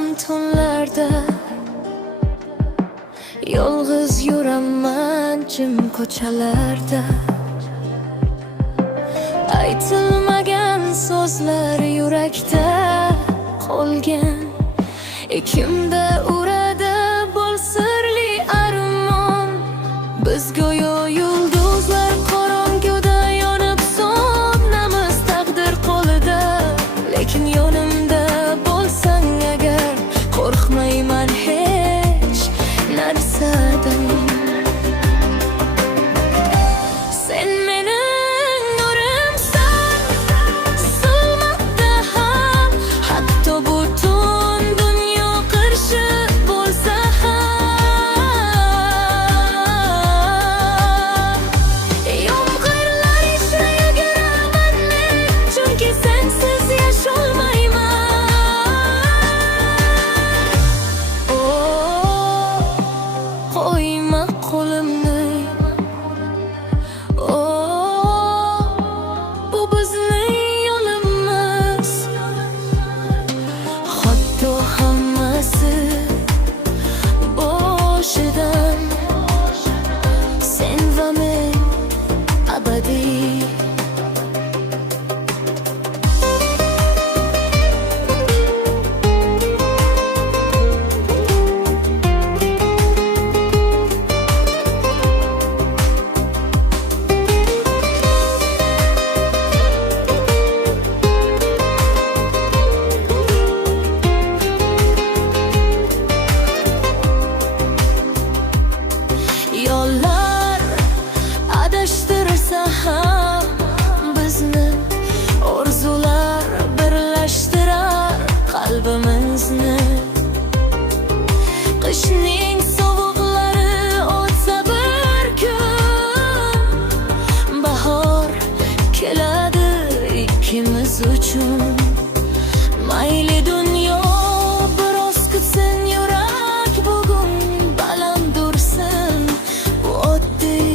ham tunlarda yolg'iz yuraman jim ko'chalarda. Aytilmagan so'zlar yurakda qolgan, kimda uradi bol sirli armon. Biz go'yo yulduzlar qorong'uda yonib so'namiz taqdir qo'lida. Lekin yonimda bo'lsang agar, qo'rqmayman hech narsadan. Sen mening nurimsan, zulmatda ham, hatto butun dunyo qarshi bo'lsa ham. Yomg'irlar ichra yuguraman men, chunki sensiz yasholmayman. Qo'yma qo'limni, bu bizning yo'limiz. Hatto hammasi boshidan, sen va men abadiy. Yollar adashtirsa ham bizni, orzular birlashtirar qalbimizni. Qishning sovuqlari o'tsa bir kun, bahor keladi ikkimiz uchun. Mayli dunyo biroz kutsin, yurak bugun baland ursin. Bu oddiy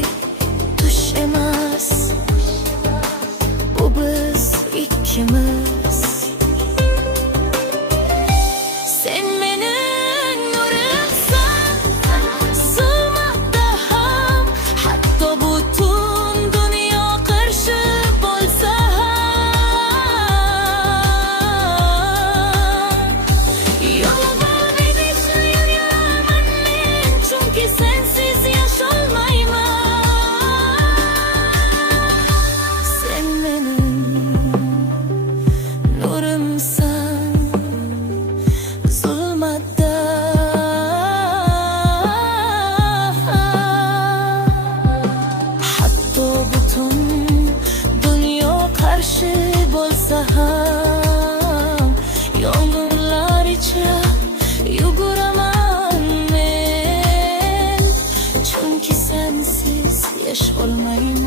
tush emas, bu biz ikkimiz. Sen mening nurimsan, zulmatda ham, hatto butun dunyo qarshi bo'lsa ham. Yo'ldan idishni yuraman men, chunki sensiz yasholmayman. Sen mening nurimsan, zulmatda hatto butun dunyo qarshi bo'lsa ham. Yomg'irlar ichra yuguraman men, chunki sensiz yasholmayman.